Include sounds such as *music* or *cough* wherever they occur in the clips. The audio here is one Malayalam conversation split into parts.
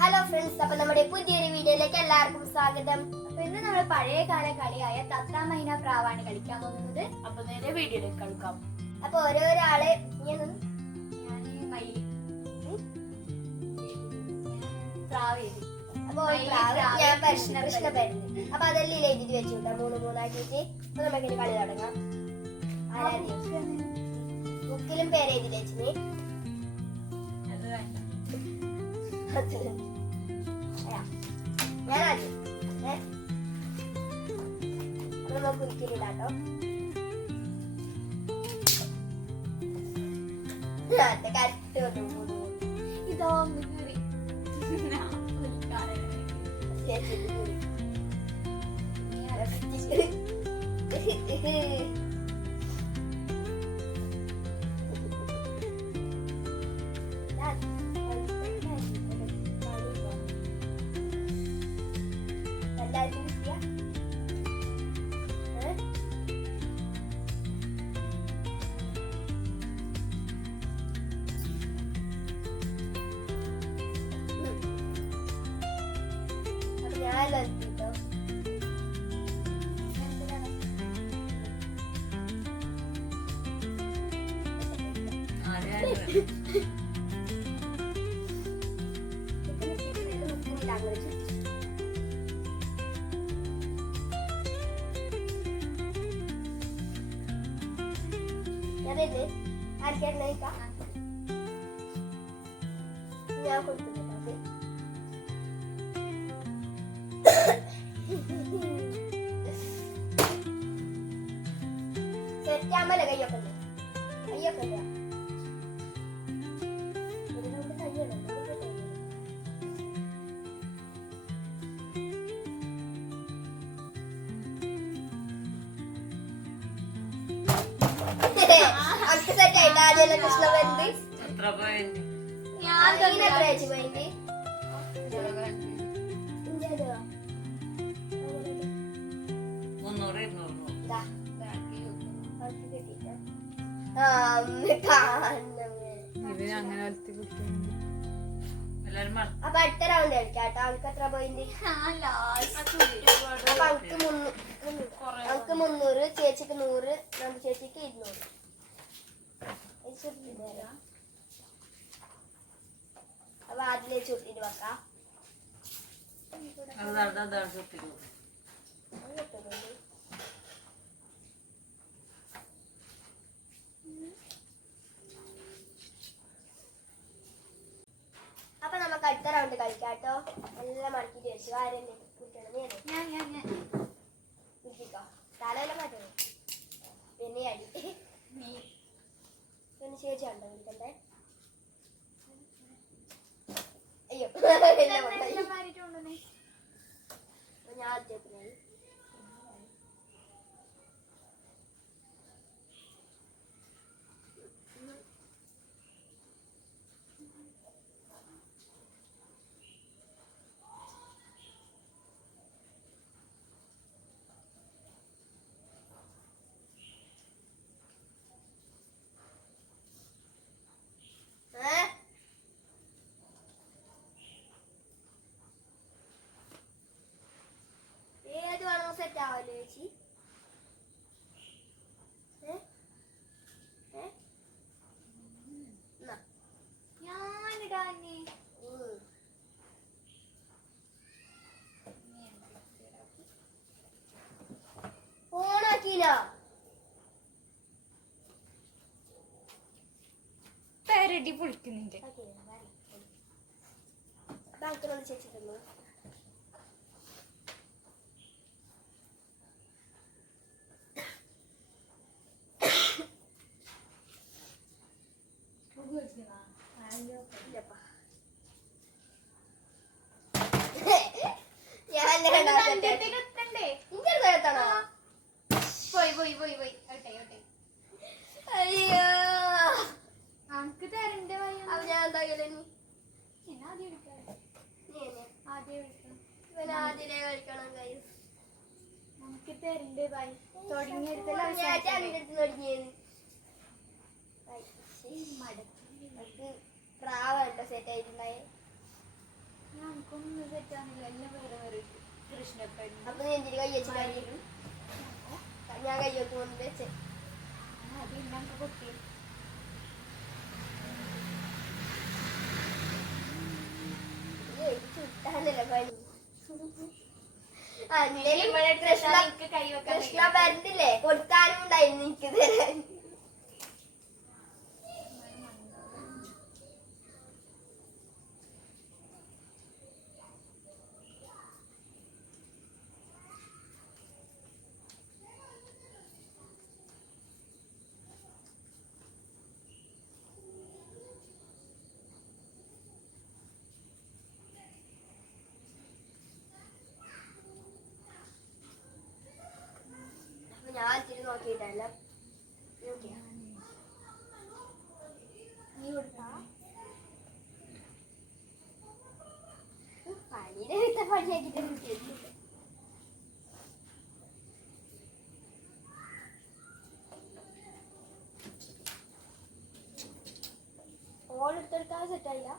ഹലോ ഫ്രണ്ട്സ് അപ്പൊ നമ്മുടെ പുതിയൊരു വീഡിയോയിലേക്ക് എല്ലാവർക്കും സ്വാഗതം. അപ്പൊ ഇന്ന് നമ്മൾ പഴയ കാല കളിയായ തത്താ മൈന പ്രാവാണ് കളിക്കാൻ പോകുന്നത്. അപ്പൊ നേരെ വീഡിയോയിലേക്ക് കളിക്കാം അപ്പൊ ഓരോരാളെ അപ്പൊ അതെല്ലാം എഴുതി വെച്ചു കേട്ടോ മൂന്ന് മൂന്നാക്കിട്ട് അപ്പൊ നമുക്ക് ഇനി കളി തുടങ്ങാം. ബുക്കിലും പേര് എഴുതി വെച്ചിന്. അത് നമുക്ക് മൂന്ന്. ഇതോ കുരി. എല്ലാവർക്കും अरे देख हर क्या नहीं का? അനക്ക് സെറ്റ് ആയിട്ട് ആദ്യം കൃഷ്ണ വരുന്നത് എത്ര പോയിന്റ് ഞാൻ ഇങ്ങനെ എത്ര വെച്ച് പോയിട്ട് മുന്നൂറ്. ഇരുന്നൂറ് അപ്പൊ അടുത്ത റൗണ്ട് കളിക്കാം കേട്ടോ. അവൾക്ക് എത്ര പോയിന്റ് അപ്പൊ അവൾക്ക് മുന്നൂറ് ചേച്ചിക്ക് നൂറ് നമ്മുടെ ചേച്ചിക്ക് ഇരുന്നൂറ്. തരാം. അപ്പൊ വെക്കാം. നമുക്ക് അടുത്ത റൗണ്ട് കളിക്കാം കേട്ടോ. എല്ലാം മടക്കിട്ട് വെച്ചു. ആരും കുട്ടികളെ തലയെല്ലാം മാറ്റണം പിന്നെ അടി. ചേച്ചി ഉണ്ടോ വിളിക്കണ്ടേ അയ്യോ. *laughs* ഞാൻ ആദ്യത്തിനായി ഏ ഏത് വേണോ സെറ്റ് ആവല്ലോ ചേച്ചി ഏ? ഏ? എന്നാ. ഞാനിടാനേ ഉം. ഓണാക്കീനോ പേരടി പൊളിക്കുന്നുണ്ട് ആക്കീനോ? വരി. ബാക്കിലുള്ള ചേച്ചി തന്നു ഇല്ലപ്പാ. ഞാൻ രണ്ടാമത്തെ അന്ത്യത്തേക്ക് എത്തണ്ടേ ഇന്റെ പൊളിക്കുന്നുണ്ട് പോയി പോയി പോയി പോയി ഓട്ടെ ഓട്ടെ അയ്യോ. ഞാൻ എന്താ ചെയ്യലി കളിക്കണം കൈസ് നമുക്ക് സെറ്റ് സെറ്റ് എല്ലാം ഞാൻ കൈ വെക്കുന്നുണ്ട് അത് നമുക്ക് പൊട്ടിയിരുന്നു കൃഷ്ണ ബന്ധില്ലേ ഉണ്ടായിരുന്നു എനിക്ക് തരാൻ Nereye gidelim diye. और उत्तर कहाँ से चाहिए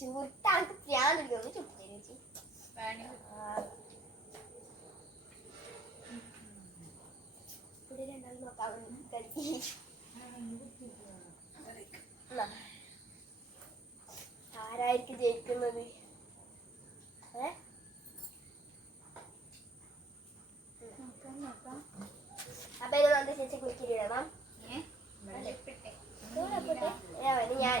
ചൂട്ടാക്ക് പ്രാണില്ല ഒന്ന് ചുട്ടേ ചേച്ചി ആരായിരിക്കും ജയിക്കുന്നത് ഏ? അപ്പൊ ഇത് നല്ല ചേച്ചി കുളിക്കിരിടണം ഞാൻ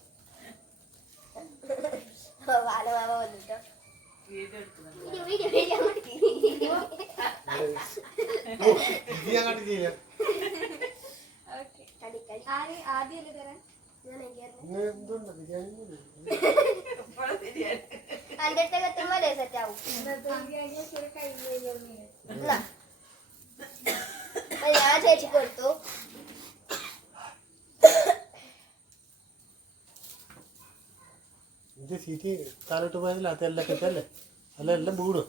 അതിന്റെ അടുത്തൊക്കെ എത്തുമ്പോലേ സെറ്റ് ആവും ഞാൻ ചേച്ചി കൊടുത്തു. ഇത് സീറ്റി താലോട്ട് പോയതിൽ അതെല്ലാം അല്ലേ? അല്ല എല്ലാം വീടും.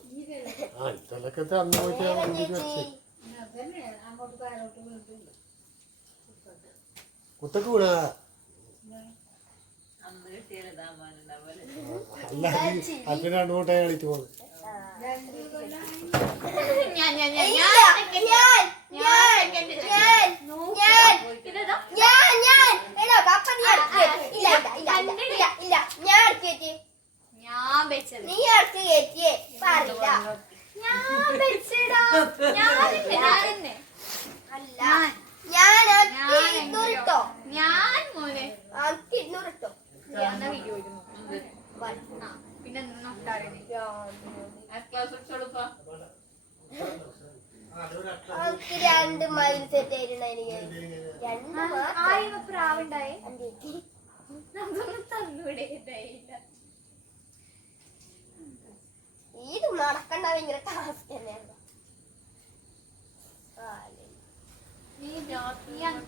ആ ഇതെല്ലാം അന്ന് പോയിട്ട് വെച്ച്. കുത്തക്ക് വീടാ അല്ല പിന്നെ രണ്ടു കൂട്ടായി കളിച്ചു പോകും ഞാൻ ഞാൻ ഞാൻ ഞാൻ ഞാൻ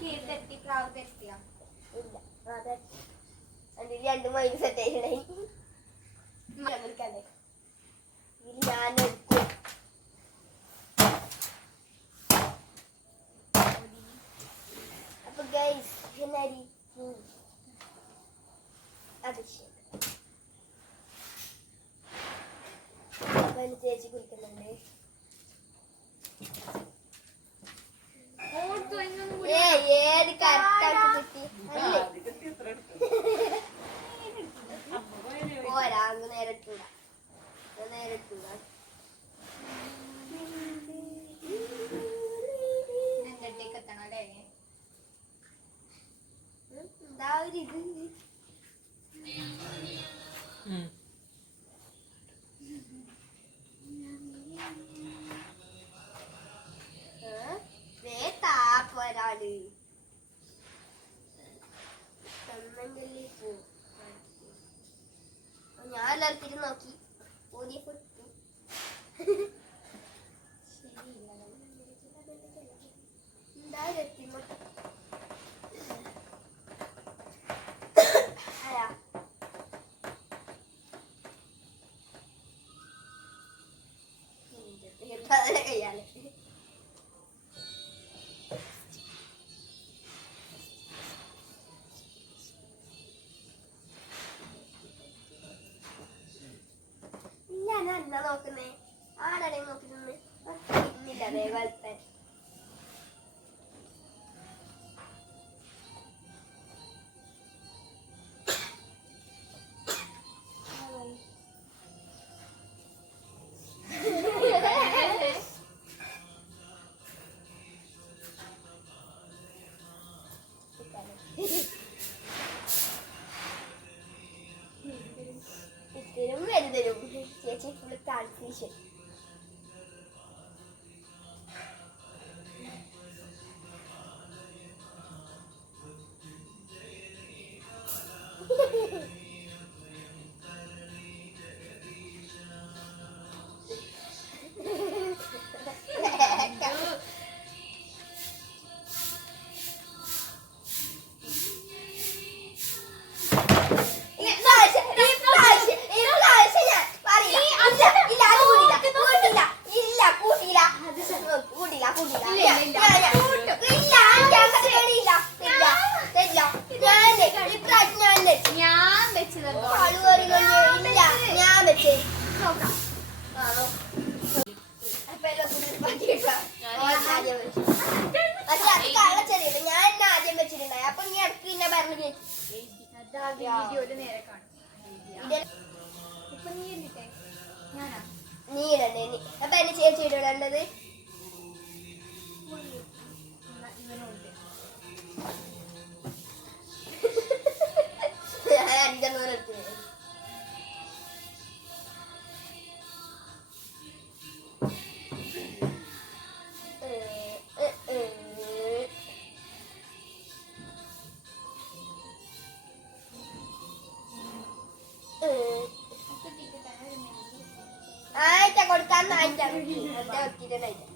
കീഴ് തട്ടി പ്രാവ് തട്ടിയാ ഇല്ല അതെ അതിൽ രണ്ട് മൈൻഡ് സെറ്റ് ആയിട്ടുണ്ടായി. ഞാൻ അപ്പൊ ഗൈസ് എന്നരി അത് ശരി. ചേച്ചി കുളിക്കുന്നുണ്ട്. ഏത് കറക്റ്റായിട്ട് കിട്ടി പോരാ അങ്ങ് നേരെ ചൂടാ നേരെ ചൂടാ എത്തണം അല്ലേ എന്താ ഒരു ഇത് കളർ തിരി നോക്കി ഊതി നോക്കുന്നേ? ആരാണ് നോക്കുന്നത്? ഇന്നില്ല അതേപോലെ gente. de la idea.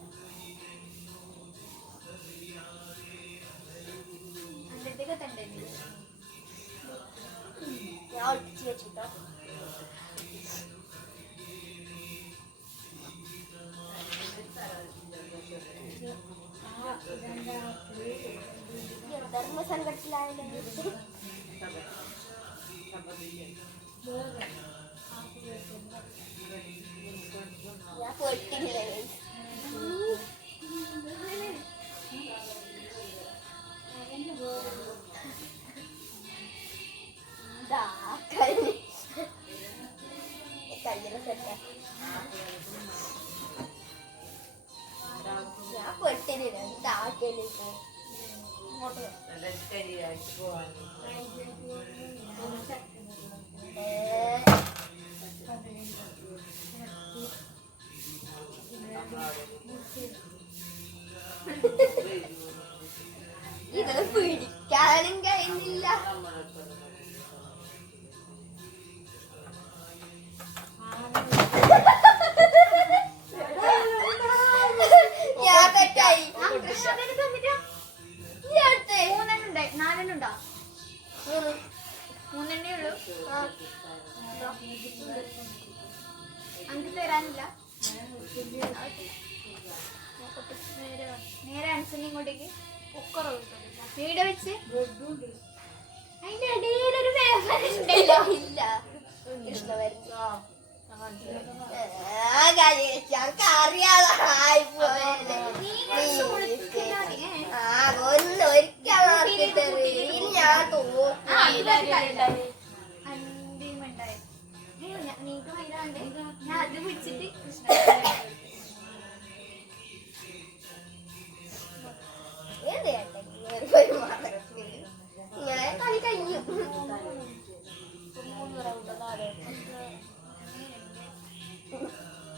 പിടിക്കാനും കഴിഞ്ഞില്ല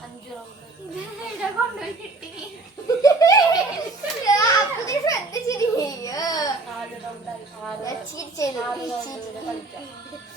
അഞ്ചു റൗണ്ട് കൊണ്ടുപോയിട്ട്. 야, 치기치는 치기.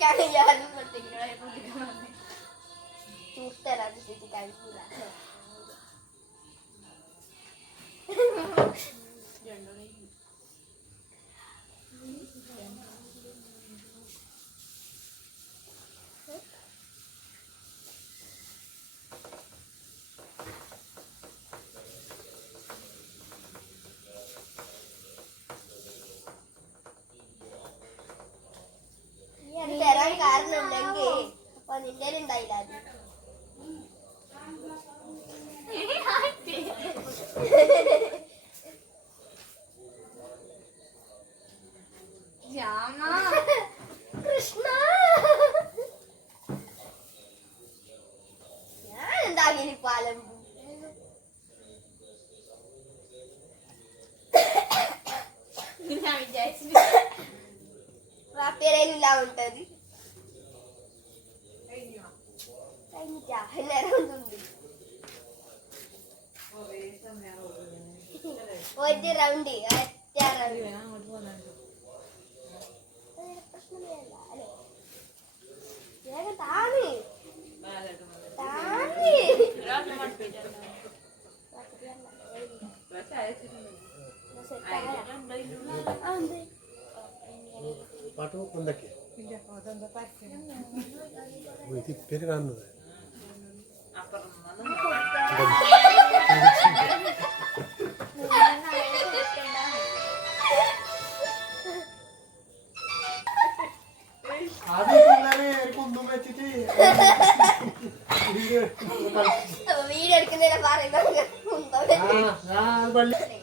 Kaya yan. അങ്ങനെ പാലം ഞാൻ വിചാരിച്ചു പ്രാപ്തിയിലെല്ലാം ഉണ്ടത് കഴിഞ്ഞിട്ടാ എല്ലാരും ഉണ്ട് ഒരു റൗണ്ട് ഒറ്റ റൗണ്ട് പ്രശ്നമേ അല്ല അല്ലേ വേഗം താമേ പാട്ട് എന്തൊക്കെയാ ഇത് ഇപ്പേര് കാണുന്നത് ആദ്യം പിള്ളേരെ ഒന്നും വെച്ചിട്ട്. Ah, balik.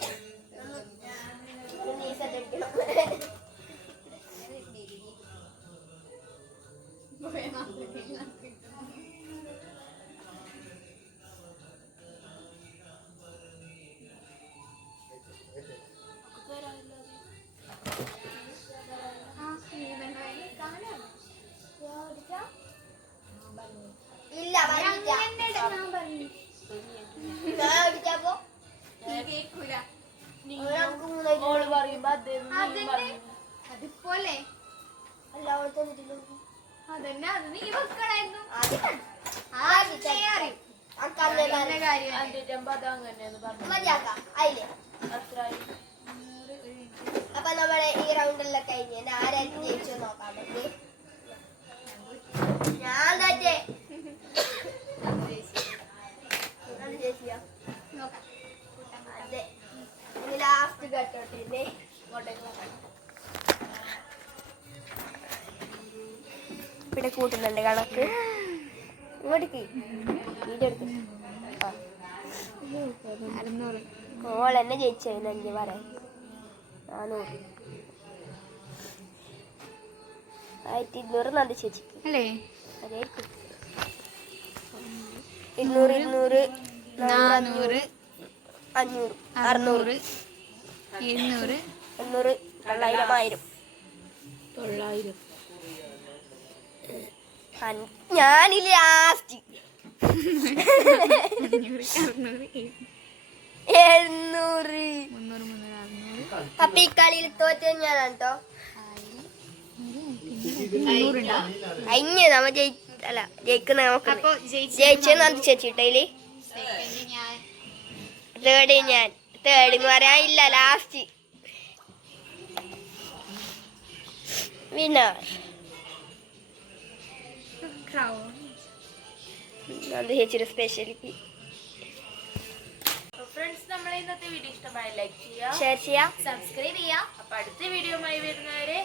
കൂട്ടുന്നുണ്ട് കണക്ക്. ഇങ്ങോട്ടേക്ക്. ആ. അറുന്നൂറ് ഓൾ എന്നെ ജയിച്ചായിരുന്നു അഞ്ച് പറയാൻ. നാനൂറ്. ആയിരത്തി ഇരുന്നൂറ് നന്ദി ചേച്ചിക്ക് അല്ലേ? അതായിരിക്കും. ഇരുന്നൂറ് ഇരുന്നൂറ് നാനൂറ് അഞ്ഞൂറ് അറുന്നൂറ് ഇരുന്നൂറ് എണ്ണൂറ് തൊള്ളായിരം ആയിരം. തൊള്ളായിരം. ഞാനില്ല ലാസ്റ്റ് എഴുന്നൂറ്. അപ്പൊ ഈ കളിയിൽ തോറ്റ ഞാനാണ് കേട്ടോ അഞ്ഞ് നമ്മ ജയി അല്ല ജയിക്കുന്ന നമുക്ക് ജയിച്ചെന്ന് അത് ചേച്ചിട്ടയിൽ തേർഡ് ഞാൻ തേർഡ് എന്ന് ഇല്ല ലാസ്റ്റ് വിന്നർ ക്രൗൺ അത് ചേച്ചിയുടെ സ്പെഷ്യൽ ഫ്രണ്ട്സ് നമ്മളെ ഇന്നത്തെ വീഡിയോ ഇഷ്ടമായി ലൈക്ക് ചെയ്യുക ഷെയർ ചെയ്യാം സബ്സ്ക്രൈബ് ചെയ്യാം അപ്പൊ അടുത്ത വീഡിയോയുമായി വരുന്നവരെ